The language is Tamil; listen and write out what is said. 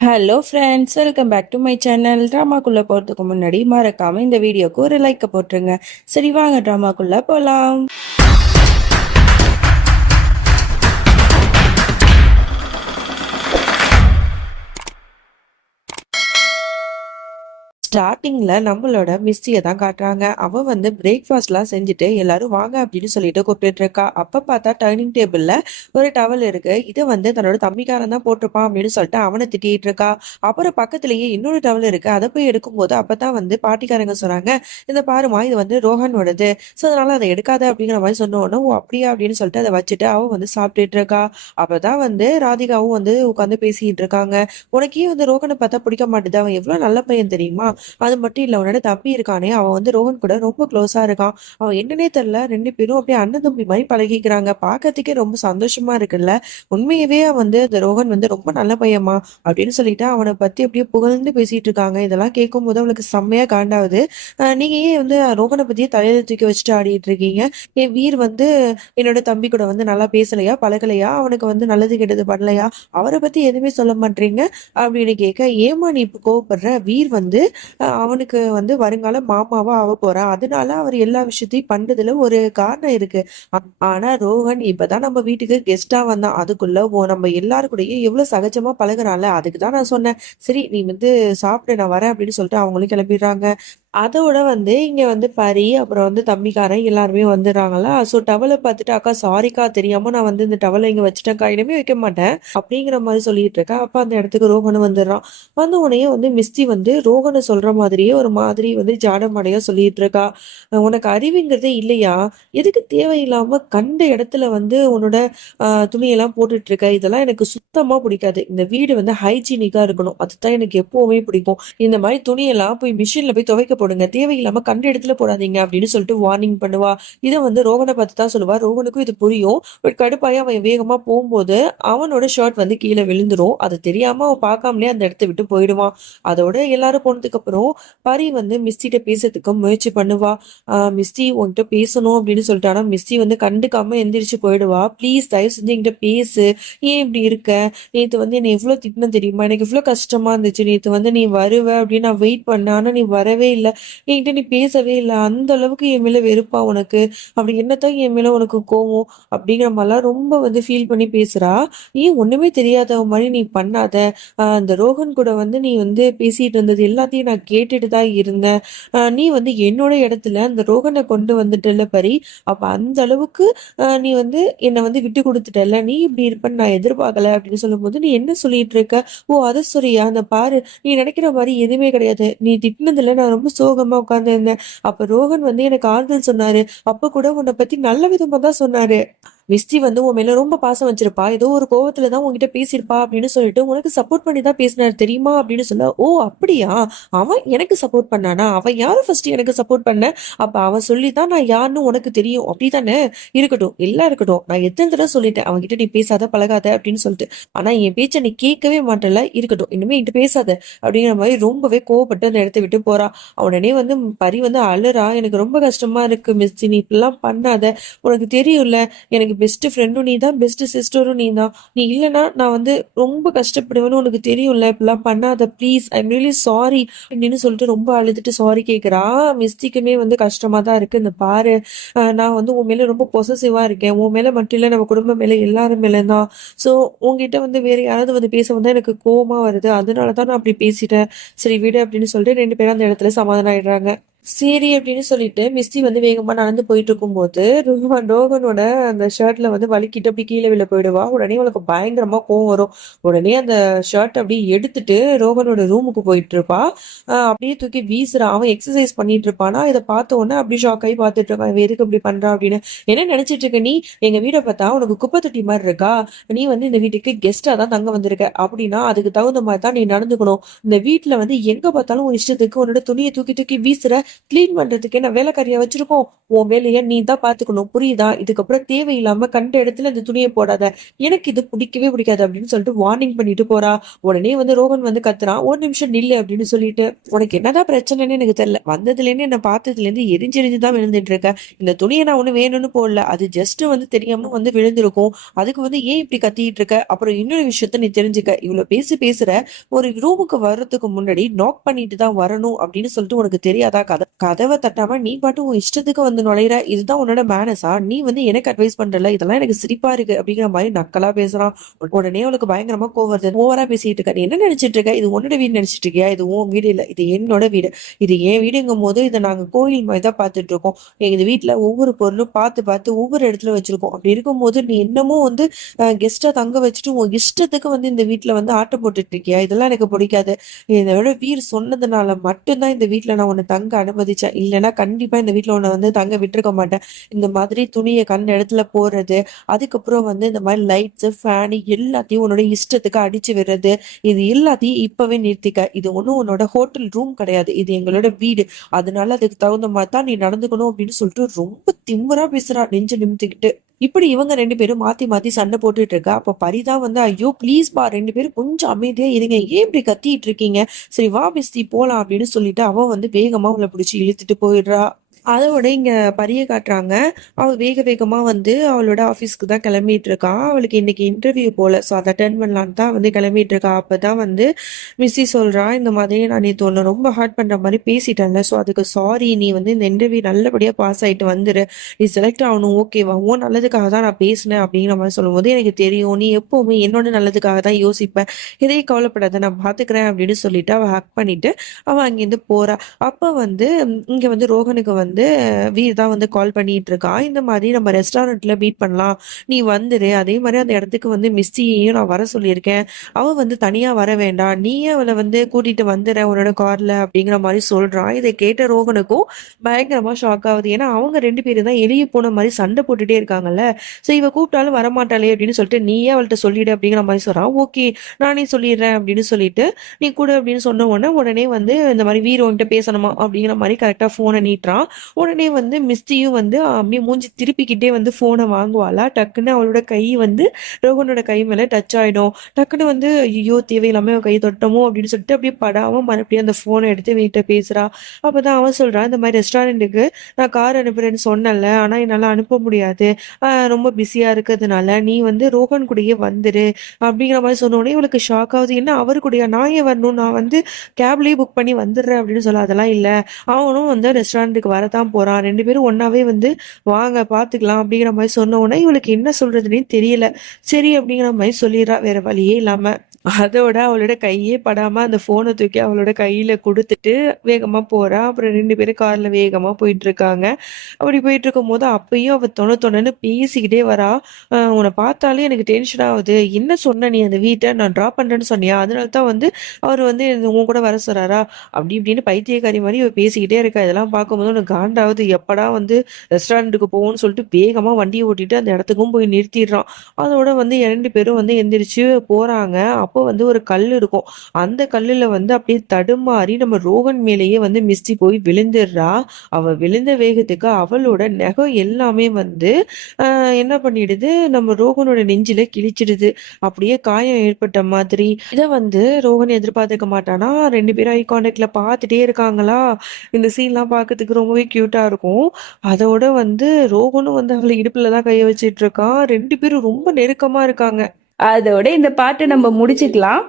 Hello friends, welcome back to my channel. ட்ராமாக்குள்ளே போகிறதுக்கு முன்னாடி மறக்காமல் இந்த வீடியோக்கு ஒரு லைக்கை போட்டுருங்க. சரி, வாங்க ட்ராமாக்குள்ளே போகலாம். ஸ்டார்டிங்ல நம்மளோட மிஸ்ஸியை தான் காட்டுறாங்க. அவ வந்து பிரேக்ஃபாஸ்ட்லாம் செஞ்சுட்டு எல்லாரும் வாங்க அப்படின்னு சொல்லிட்டு கூப்பிட்டு இருக்கா. அப்ப பார்த்தா டைனிங் டேபிள்ல ஒரு டவல் இருக்கு. இதை வந்து தன்னோட தம்பிக்காரன் தான் போட்டிருப்பான் அப்படின்னு சொல்லிட்டு அவனை திட்டிட்டு இருக்கா. அப்புறம் பக்கத்துலயே இன்னொரு டவல் இருக்கு. அதை போய் எடுக்கும்போது அப்பதான் வந்து பாட்டிக்காரங்க சொன்னாங்க, இந்த பாருமா இது வந்து ரோஹனோடது, ஸோ அதனால அதை எடுக்காத அப்படிங்கிற மாதிரி சொன்ன உடனே, ஓ அப்படியா அப்படின்னு சொல்லிட்டு அதை வச்சுட்டு அவ வந்து சாப்பிட்டுட்டு இருக்கா. அப்பதான் வந்து ராதிகாவும் வந்து உட்காந்து பேசிட்டு இருக்காங்க. உனக்கே வந்து ரோஹனை பார்த்தா பிடிக்க மாட்டேது, அவன் எவ்வளவு நல்ல பையன் தெரியுமா, அது மட்டும் இல்ல, உன்னோட தம்பி இருக்கானே, அவன் வந்து ரோஹன் கூட ரொம்ப க்ளோஸா இருக்கான். அவன் என்னன்னே தெரியல, 2 பேரும் அப்படியே அண்ணன் தம்பி மாதிரி பழகிக்கிறாங்க. பார்க்கறதுக்கே ரொம்ப சந்தோஷமா இருக்குல்ல. உண்மையவே வந்து இந்த ரோஹன் வந்து ரொம்ப நல்ல பையன்மா அப்படின்னு சொல்லிட்டு அவனை பத்தி அப்படியே புகழ்ந்து பேசிட்டு இருக்காங்க. இதெல்லாம் கேட்கும்போது அவளுக்கு செம்மையா காண்டாவுது. நீங்க ஏன் வந்து ரோஹனை பத்தியே தலையில தூக்கி வச்சுட்டு ஆடிட்டு இருக்கீங்க? என் வீர் வந்து என்னோட தம்பி கூட வந்து நல்லா பேசலையா, பழகலையா, அவனுக்கு வந்து நல்லது கெட்டது பண்ணலையா, அவரை பத்தி எதுவுமே சொல்ல மாட்டீங்க அப்படின்னு கேட்க, ஏமா நீ இப்ப கோவப்படுற? வீர் வந்து அவனுக்கு வந்து வருங்கால மாமாவா ஆக போறான், அதனால அவர் எல்லா விஷயத்தையும் பண்றதுல ஒரு காரணம் இருக்கு. ஆனா ரோஹன் இப்பதான் நம்ம வீட்டுக்கு கெஸ்டா வந்தான், அதுக்குள்ள நம்ம எல்லாரு கூடயும் எவ்வளவு சகஜமா பழகுறான்ல, அதுக்குதான் நான் சொன்னேன். சரி நீ வந்து சாப்பிடு, நான் வரேன் அப்படின்னு சொல்லிட்டு அவங்களும் கிளம்பிடுறாங்க. அதோட வந்து இங்க வந்து பரி, அப்புறம் வந்து தம்பிக்காரன் எல்லாருமே வந்துடுறாங்களா. ஸோ டவலை பார்த்துட்டு, அக்கா சாரிக்கா, தெரியாம நான் வந்து இந்த டவலை இங்க வச்சுட்டேன்க்கா, இனிமே வைக்க மாட்டேன் அப்படிங்கிற மாதிரி சொல்லிட்டு இருக்கேன். அப்ப அந்த இடத்துக்கு ரோஹனும் வந்துடுறான். வந்த உடனே வந்து மிஸ்டி வந்து ரோஹனை சொல்ற மாதிரியே ஒரு மாதிரி வந்து ஜாடமாடையா சொல்லிட்டு இருக்கா. உனக்கு அறிவுங்கிறதே இல்லையா? எதுக்கு தேவையில்லாம கண்ட இடத்துல வந்து உன்னோட துணியெல்லாம் போட்டுட்டு இருக்க? இதெல்லாம் எனக்கு சுத்தமா பிடிக்காது. இந்த வீடு வந்து ஹைஜீனிக்கா இருக்கணும், அதுதான் எனக்கு எப்பவுமே பிடிக்கும். இந்த மாதிரி துணியெல்லாம் போய் மிஷின்ல போய் துவைக்க போடுங்க, தேவையில்லாம கண்ட இடத்துல போடாதீங்க அப்படின்னு சொல்லிட்டு வார்னிங் பண்ணுவா. இதை வந்து ரோகனை பார்த்து தான் சொல்லுவா. ரோகனுக்கும் இது புரியும். பட் கடுப்பாய் அவன் வேகமா போகும்போது அவனோட ஷர்ட் வந்து கீழே விழுந்துரும். அது தெரியாம அவன் பார்க்காமலே அந்த இடத்த விட்டு போயிடுவான். அதோட எல்லாரும் போனதுக்கு அப்புறம் பரி வந்து மிஸ்டிட்ட பேசுறதுக்கு முயற்சி பண்ணுவா. மிஸ்டி உன்கிட்ட பேசணும் அப்படின்னு சொல்லிட்டு, ஆனா மிஸ்டி வந்து கண்டுக்காம எந்திரிச்சு போயிடுவா. ப்ளீஸ் தயவு செஞ்சு என்கிட்ட பேசு, ஏன் இப்படி இருக்க, நேத்து வந்து என்னை எவ்வளவு திட்டின தெரியுமா, எனக்கு இவ்வளவு கஷ்டமா இருந்துச்சு, நேத்து வந்து நீ வருவ அப்படின்னு நான் வெயிட் பண்ணேன், ஆனா நீ வரவே இல்லை, என்கிட்ட நீ பேசவே இல்லை, அந்த அளவுக்கு என் மேல வெறுப்பா உனக்கு, அப்படி என்னத்தான் என் மேல உனக்கு கோவம் அப்படிங்கிற மாதிரிலாம் ரொம்ப வந்து ஃபீல் பண்ணி பேசுறா. ஏன் ஒண்ணுமே தெரியாதவ மாதிரி நீ பண்ணாத, அந்த ரோஹன் கூட வந்து நீ வந்து பேசிட்டு இருந்தது எல்லாத்தையும் நான் கேட்டுட்டு தான் இருந்தேன். நீ வந்து என்னோட இடத்துல அந்த ரோஹனை கொண்டு வந்துட்டல பரி, அப்ப அந்த அளவுக்கு நீ வந்து என்னை வந்து விட்டு கொடுத்துட்டல, நீ இப்படி இருப்பன்னு நான் எதிர்பார்க்கல அப்படின்னு சொல்லும்போது, நீ என்ன சொல்லிட்டு இருக்க? ஓ அதை சொல்றியா, அந்த பாரு, நீ நினைக்கிற மாதிரி எதுவுமே கிடையாது, நீ திட்டினதுல நான் ரொம்ப சோகமா உட்கார்ந்து இருந்தேன், அப்ப ரோஹன் வந்து எனக்கு ஆறுதல் சொன்னாரு, அப்ப கூட உன்னை பத்தி நல்ல விதமா தான் சொன்னாரு, மிஸ்டி வந்து உன் மேல ரொம்ப பாசம் வச்சிருப்பா, ஏதோ ஒரு கோவத்துல தான் உன்கிட்ட பேசியிருப்பா அப்படின்னு சொல்லிட்டு உனக்கு சப்போர்ட் பண்ணி தான் பேசினாரு தெரியுமா அப்படின்னு சொல்ல, ஓ அப்படியா, அவன் எனக்கு சப்போர்ட் பண்ணானா, அவன் யாரும் ஃபர்ஸ்ட் எனக்கு சப்போர்ட் பண்ண, அப்ப அவன் சொல்லித்தான் நான் யாருன்னு உனக்கு தெரியும் அப்படித்தானே, இருக்கட்டும் எல்லாம் இருக்கட்டும், நான் எத்தனை தடவை சொல்லிட்டேன் அவன்கிட்ட நீ பேசாத பழகாத அப்படின்னு சொல்லிட்டு, ஆனா என் பேச்சை நீ கேட்கவே மாட்டல, இருக்கட்டும் இனிமே என்கிட்ட பேசாத அப்படிங்கிற மாதிரி ரொம்பவே கோவப்பட்டு அந்த இடத்த விட்டு போறா. உடனே வந்து பரி வந்து அழுறா, எனக்கு ரொம்ப கஷ்டமா இருக்கு மிஸ்டி, நீ இப்படிலாம் பண்ணாத, உனக்கு தெரியும்ல, எனக்கு பெஸ்ட் ஃப்ரெண்டும் நீ தான், பெஸ்ட் சிஸ்டரும் நீ தான், நீ இல்லைன்னா நான் வந்து ரொம்ப கஷ்டப்படுவேன்னு உனக்கு தெரியும்ல, இப்பெல்லாம் பண்ணாத ப்ளீஸ், ஐம் ரியலி சாரி அப்படின்னு சொல்லிட்டு ரொம்ப அழுதுட்டு சாரி கேட்குறா. மிஸ்டிக்குமே வந்து கஷ்டமா தான் இருக்கு. இந்த பாரு, நான் வந்து உன் மேல ரொம்ப பொசசிவா இருக்கேன், உன் மேல மட்டும் இல்லை, நம்ம குடும்பம் மேல எல்லாரும் மேல தான், ஸோ உங்ககிட்ட வந்து வேற யாராவது வந்து பேச வந்தா எனக்கு கோவமா வருது, அதனால தான் நான் அப்படி பேசிட்டேன், சரி விடு அப்படின்னு சொல்லிட்டு 2 பேரும் அந்த இடத்துல சமாதானம் ஆயிடுறாங்க. சரி அப்படின்னு சொல்லிட்டு மிஸ்டி வந்து வேகமா நடந்து போயிட்டு இருக்கும்போது ரோகனோட அந்த ஷர்ட்ல வந்து வலிக்கிட்டு அப்படி கீழே விழ போயிடுவா. உடனே அவளுக்கு பயங்கரமா கோவம் வரும். உடனே அந்த ஷர்ட் அப்படியே எடுத்துட்டு ரோகனோட ரூமுக்கு போயிட்டு இருப்பா. அப்படியே தூக்கி வீசுறான். அவன் எக்ஸசைஸ் பண்ணிட்டு இருப்பானா, இதை பார்த்த உடனே அப்படி ஷாக் ஆகி பார்த்துட்டு இருக்கான், இவன் எதுக்கு இப்படி பண்றா அப்படின்னு. என்ன நினைச்சிட்டு இருக்க நீ, எங்க வீடை பார்த்தா உனக்கு குப்பை தொட்டி மாதிரி இருக்கா, நீ வந்து இந்த வீட்டுக்கு கெஸ்டா தான் தங்க வந்திருக்க அப்படின்னா அதுக்கு தகுந்த மாதிரி தான் நீ நடந்துக்கணும். இந்த வீட்டுல வந்து எங்க பார்த்தாலும் உன் இஷ்டத்துக்கு உன்னோட துணியை தூக்கி தூக்கி வீசுற, கிளீன் பண்றதுக்கு என்ன வேலைக்காரியா வச்சிருக்கோம்? உன் வேலையை நீ தான் பாத்துக்கணும், புரியுதா? இதுக்கப்புறம் தேவையில்லாம கண்ட இடத்துல இந்த துணியை போடாத, எனக்கு இது பிடிக்கவே பிடிக்காது அப்படின்னு சொல்லிட்டு வார்னிங் பண்ணிட்டு போறா. உடனே வந்து ரோகன் வந்து கத்துறான், ஒரு நிமிஷம் நில்லு அப்படின்னு சொல்லிட்டு. உனக்கு என்னதான் பிரச்சனைன்னு எனக்கு தெரியல, வந்ததுல இருந்து என்ன பார்த்ததுல இருந்து எரிஞ்செரிஞ்சுதான் விழுந்துட்டு இருக்க. இந்த துணியை நான் ஒண்ணு வேணும்னு போடல, அது ஜஸ்ட் வந்து தெரியாம வந்து விழுந்திருக்கும். அதுக்கு வந்து ஏன் இப்படி கத்திட்டு இருக்க? அப்புறம் இன்னொரு விஷயத்த நீ தெரிஞ்சுக்க, இவ்வளவு பேசுற, ஒரு ரூமுக்கு வர்றதுக்கு முன்னாடி நாக் பண்ணிட்டு தான் வரணும் அப்படின்னு சொல்லிட்டு உனக்கு தெரியாதா? கதவை தட்டாம நீ பாட்டு உன் இஷ்டத்துக்கு வந்து நுழையிற, இதுதான் உன்னோட மேனஸா? நீ வந்து எனக்கு அட்வைஸ் பண்றல, இதெல்லாம் எனக்கு சிரிப்பா இருக்கு அப்படிங்கிற மாதிரி நக்கலா பேசுறான். உடனே அவளுக்கு பயங்கரமா கோவம் வருது. ஓவரா பேசிட்டு இருக்க, நீ என்ன நினைச்சிட்டு இருக்க? இது உன்னோட வீடு நினைச்சிட்டு இருக்கியா? இது உன் வீடு இல்ல, இது என்னோட வீடு. இது என் வீடுங்கும் போது இதை நாங்க கோயில் மாதிரி தான் பார்த்துட்டு இருக்கோம். எங்க வீட்டுல ஒவ்வொரு பொருளும் பார்த்து பார்த்து ஒவ்வொரு இடத்துல வச்சிருக்கோம். அப்படி இருக்கும்போது நீ என்னமோ வந்து கெஸ்டா தங்க வச்சுட்டு உன் இஷ்டத்துக்கு வந்து இந்த வீட்டுல வந்து ஆட்டம் போட்டுட்டு இருக்கியா? இதெல்லாம் எனக்கு பிடிக்காது. என்னோட வீர் சொன்னதுனால மட்டும்தான் இந்த வீட்டுல நான் உன்னை தங்க அனுமதிச்சேன், இல்லைன்னா கண்டிப்பா இந்த வீட்டுல உன்னை வந்து தங்க விட்டுருக்க மாட்டேன். இந்த மாதிரி துணியை கண்ட இடத்துல போடுறது, அதுக்கப்புறம் வந்து இந்த மாதிரி லைட்ஸ் ஃபேனு எல்லாத்தையும் உன்னோட இஷ்டத்துக்கு அடிச்சு விடுறது, இது எல்லாத்தையும் இப்பவே நிறுத்திக்க. இது ஒன்றும் உன்னோட ஹோட்டல் ரூம் கிடையாது, இது எங்களோட வீடு. அதனால அதுக்கு தகுந்த மாதிரி தான் நீ நடந்துக்கணும் அப்படின்னு சொல்லிட்டு ரொம்ப திமிரா பேசுறா, நெஞ்சு நிமித்திக்கிட்டு. இப்படி இவங்க ரெண்டு பேரும் மாத்தி மாத்தி சண்டை போட்டுட்டு இருக்கா. அப்ப பரிதான் வந்து, ஐயோ ப்ளீஸ் பா, ரெண்டு பேரும் கொஞ்சம் அமைதியா இருங்க, ஏன் இப்படி கத்திட்டு இருக்கீங்க? சரி வா பிஸ்தி போலாம் அப்படின்னு சொல்லிட்டு அவன் வந்து வேகமா அவளை பிடிச்சி இழுத்துட்டு போயிடுறா. அதோட இங்க பரிய காட்டுறாங்க. அவ வேக வேகமா வந்து அவளோட ஆபீஸ்க்கு தான் கிளம்பிட்டு இருக்கா. அவளுக்கு இன்னைக்கு இன்டர்வியூ போல, ஸோ அதை அட்டென்ட் பண்ணலான்னு தான் வந்து கிளம்பிட்டு இருக்கா. அப்பதான் வந்து மிஸ்ஸி சொல்றா, இந்த மாதிரி நான் நேற்று ஒன்று ரொம்ப ஹார்ட் பண்ற மாதிரி பேசிட்டேன்ல, ஸோ அதுக்கு சாரி, நீ வந்து இந்த இன்டர்வியூ நல்லபடியா பாஸ் ஆயிட்டு வந்துரு, நீ செலக்ட் ஆகணும், ஓகேவா? உன் நல்லதுக்காக தான் நான் பேசினேன் அப்படிங்கிற மாதிரி சொல்லும்போது, எனக்கு தெரியும் நீ எப்பவுமே என்னோட நல்லதுக்காக தான் யோசிப்பேன், எதையும் கவலைப்படாத, நான் பாத்துக்கிறேன் அப்படின்னு சொல்லிட்டு அவ ஹக் பண்ணிட்டு அவ அங்கிருந்து போறா. அப்ப வந்து இங்க வந்து ரோகனுக்கு வந்து வீர் தான் வந்து கால் பண்ணிட்டு இருக்கான். இந்த மாதிரி நம்ம ரெஸ்டாரண்ட்ல மீட் பண்ணலாம், நீ வந்துரு, அதே மாதிரி அந்த இடத்துக்கு வந்து மிஸ்ஸியையும் நான் வர சொல்லியிருக்கேன், அவ வந்து தனியா வர வேண்டாம், நீயே அவளை வந்து கூட்டிட்டு வந்துற உன்னோட கார்ல அப்படிங்கிற மாதிரி சொல்றான். இதை கேட்ட ரோகனுக்கும் பயங்கரமா ஷாக் ஆகுது. ஏன்னா அவங்க ரெண்டு பேரும் தான் எளிய போன மாதிரி சண்டை போட்டுட்டே இருக்காங்கல்ல. சோ இவ கூப்பிட்டாலும் வரமாட்டாளே அப்படின்னு சொல்லிட்டு, நீயே அவள்கிட்ட சொல்லிடு அப்படிங்கிற மாதிரி சொல்றான். ஓகே நானே சொல்லிடுறேன் அப்படின்னு சொல்லிட்டு, நீ கூட அப்படின்னு சொன்ன உடனே வந்து இந்த மாதிரி வீர் உன்கிட்ட பேசணுமா அப்படிங்கிற மாதிரி கரெக்டா போனை நீட்டுறான். உடனே வந்து மிஸ்டியும் வந்து அப்படியே மூஞ்சி திருப்பிக்கிட்டே வந்து போனை வாங்குவாளா. டக்குன்னு அவளோட கை வந்து ரோகனோட கை மேல டச் ஆயிடும். டக்குன்னு வந்து ஐயோ தேவையில்லாம கை தொட்டமோ அப்படின்னு சொல்லிட்டு அப்படியே படாம மறுபடியும் அந்த போனை எடுத்து வீட்டை பேசுறா. அப்பதான் அவன் சொல்றான், இந்த மாதிரி ரெஸ்டாரண்ட்டுக்கு நான் கார் அனுப்புறேன்னு சொன்னல, ஆனா என்னால அனுப்ப முடியாது, ரொம்ப பிஸியா இருக்கிறதுனால நீ வந்து ரோகன் கூடயே வந்துரு அப்படிங்கிற மாதிரி சொன்ன உடனே இவளுக்கு ஷாக் ஆகுது. என்ன அவரு கூடயா? நான் ஏன் வரணும், நான் வந்து கேப்லயே புக் பண்ணி வந்துடுறேன் அப்படின்னு சொல்ல. அதெல்லாம் இல்ல, அவனும் வந்து ரெஸ்டாரண்ட்டுக்கு வரதான் போறான், ரெண்டு பேரும் ஒன்னாவே வந்து வாங்க பாத்துக்கலாம் அப்படிங்கிற மாதிரி சொன்ன உடனே இவளுக்கு என்ன சொல்றதுன்னே தெரியல. சரி அப்படிங்கிற மாதிரி சொல்லிடுறா, வேற வழியே இல்லாம. அதோட அவளோட கையே படாம அந்த போனை தூக்கி அவளோட கையில கொடுத்துட்டு வேகமா போறா. அப்புறம் ரெண்டு பேரும் கார்ல வேகமா போயிட்டு இருக்காங்க. அப்படி போயிட்டு இருக்கும் போது அப்பயும் அவ தொணன்னு பேசிக்கிட்டே வரா. உன்னை பார்த்தாலே எனக்கு டென்ஷன் ஆகுது, என்ன சொன்ன நீ அந்த வீட்டை நான் ட்ராப் பண்றேன்னு சொன்னியா, அதனால தான் வந்து அவர் வந்து உன் கூட வர சொல்றாரா அப்படி இப்படின்னு பைத்தியக்காரி மாதிரி இவ பேசிக்கிட்டே இருக்கா. இதெல்லாம் பார்க்கும்போது உனக்கு காண்டாவது, எப்படா வந்து ரெஸ்டாரண்ட்டுக்கு போகும்னு சொல்லிட்டு வேகமா வண்டியை ஓட்டிட்டு அந்த இடத்துக்கும் போய் நிறுத்திடுறான். அதோட வந்து இரண்டு பேரும் வந்து எந்திரிச்சு போறாங்க. அப்போ வந்து ஒரு கல் இருக்கும், அந்த கல்லுல வந்து அப்படியே தடுமாறி நம்ம ரோகன் மேலேயே வந்து மிஸ்டி போய் விழுந்துடுறா. அவ விழுந்த வேகத்துக்கு அவளோட நகம் எல்லாமே வந்து என்ன பண்ணிடுது, நம்ம ரோகனோட நெஞ்சில கிழிச்சிடுது, அப்படியே காயம் ஏற்பட்ட மாதிரி. இதை வந்து ரோகன் எதிர்பார்த்துக்க மாட்டானா. ரெண்டு பேரும் ஐ கான்டாக்ட்ல பார்த்துட்டே இருக்காங்களா. இந்த சீன்லாம் பார்க்கறதுக்கு ரொம்பவே கியூட்டா இருக்கும். அதோட வந்து ரோகனும் வந்து அவளை இடுப்புலதான் கைய வச்சிட்டு இருக்கான். ரெண்டு பேரும் ரொம்ப நெருக்கமா இருக்காங்க. அதோட இந்த பாட்டை நம்ம முடிச்சுக்கலாம்.